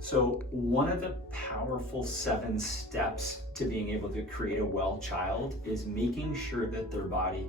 So one of the powerful 7 steps to being able to create a well child is making sure that their body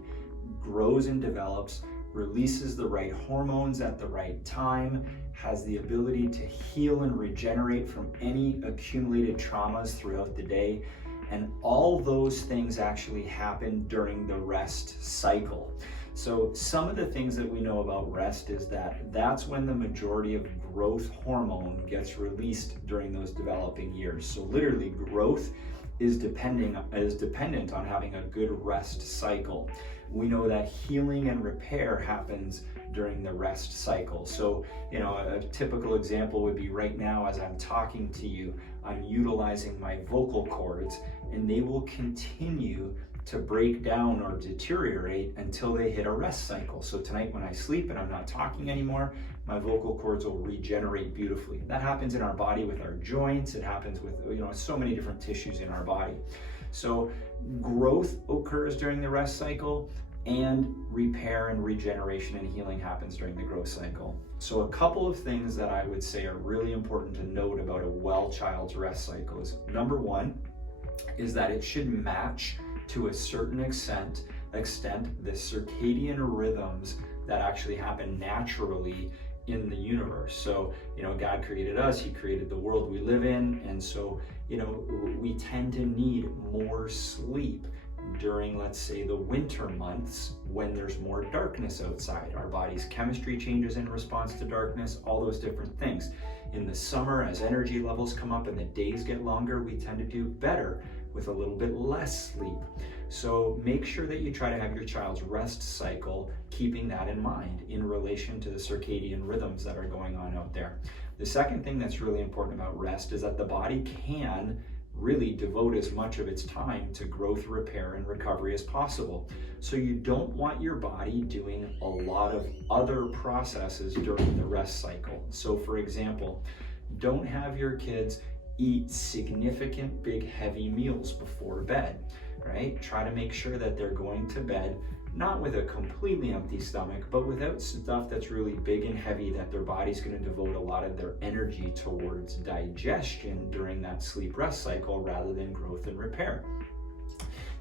grows and develops, releases the right hormones at the right time, has the ability to heal and regenerate from any accumulated traumas throughout the day. And all those things actually happen during the rest cycle. So some of the things that we know about rest is that that's when the majority of growth hormone gets released during those developing years. So literally growth is dependent on having a good rest cycle. We know that healing and repair happens during the rest cycle. So, a typical example would be right now as I'm talking to you, I'm utilizing my vocal cords and they will continue to break down or deteriorate until they hit a rest cycle. So tonight when I sleep and I'm not talking anymore, my vocal cords will regenerate beautifully. That happens in our body with our joints. It happens with so many different tissues in our body. So growth occurs during the rest cycle, and repair and regeneration and healing happens during the growth cycle. So a couple of things that I would say are really important to note about a well child's rest cycle is, number one, is that it should match to a certain extent the circadian rhythms that actually happen naturally in the universe. So, God created us, He created the world we live in, and so, we tend to need more sleep during, let's say, the winter months when there's more darkness outside. Our body's chemistry changes in response to darkness, all those different things. In the summer, as energy levels come up and the days get longer, we tend to do better with a little bit less sleep. So make sure that you try to have your child's rest cycle keeping that in mind in relation to the circadian rhythms that are going on out there. The second thing that's really important about rest is that the body can really devote as much of its time to growth, repair, and recovery as possible. So you don't want your body doing a lot of other processes during the rest cycle. So for example, don't have your kids eat significant, big, heavy meals before bed, right? Try to make sure that they're going to bed not with a completely empty stomach, but without stuff that's really big and heavy that their body's going to devote a lot of their energy towards digestion during that sleep rest cycle rather than growth and repair.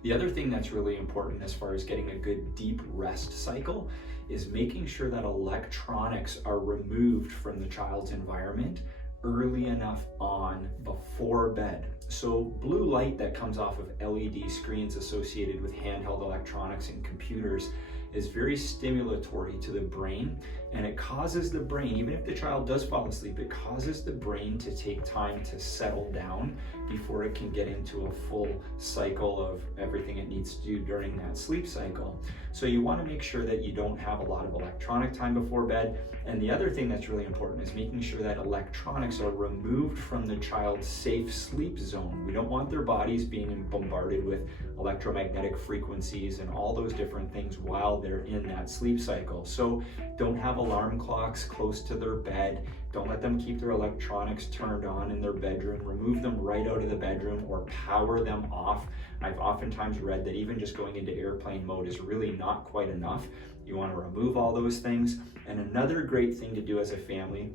The other thing that's really important as far as getting a good deep rest cycle is making sure that electronics are removed from the child's environment early enough on before bed. So blue light that comes off of LED screens associated with handheld electronics and computers is very stimulatory to the brain, and it causes the brain, even if the child does fall asleep, it causes the brain to take time to settle down before it can get into a full cycle of everything it needs to do during that sleep cycle. So you want to make sure that you don't have a lot of electronic time before bed. And the other thing that's really important is making sure that electronics are removed from the child's safe sleep zone. We don't want their bodies being bombarded with electromagnetic frequencies and all those different things while they're in that sleep cycle. So don't have alarm clocks close to their bed. Don't let them keep their electronics turned on in their bedroom. Remove them right out of the bedroom or power them off. I've oftentimes read that even just going into airplane mode is really not quite enough. You want to remove all those things. And another great thing to do as a family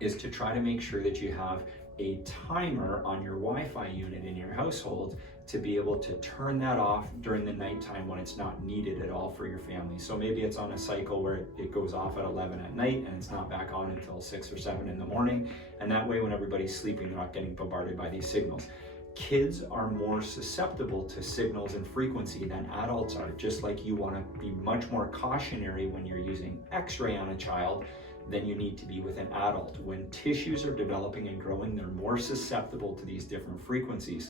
is to try to make sure that you have a timer on your Wi-Fi unit in your household to be able to turn that off during the nighttime when it's not needed at all for your family. So maybe it's on a cycle where it goes off at 11 at night and it's not back on until 6 or 7 in the morning. And that way when everybody's sleeping, they're not getting bombarded by these signals. Kids are more susceptible to signals and frequency than adults are, just like you want to be much more cautionary when you're using X-ray on a child than you need to be with an adult. When tissues are developing and growing, they're more susceptible to these different frequencies.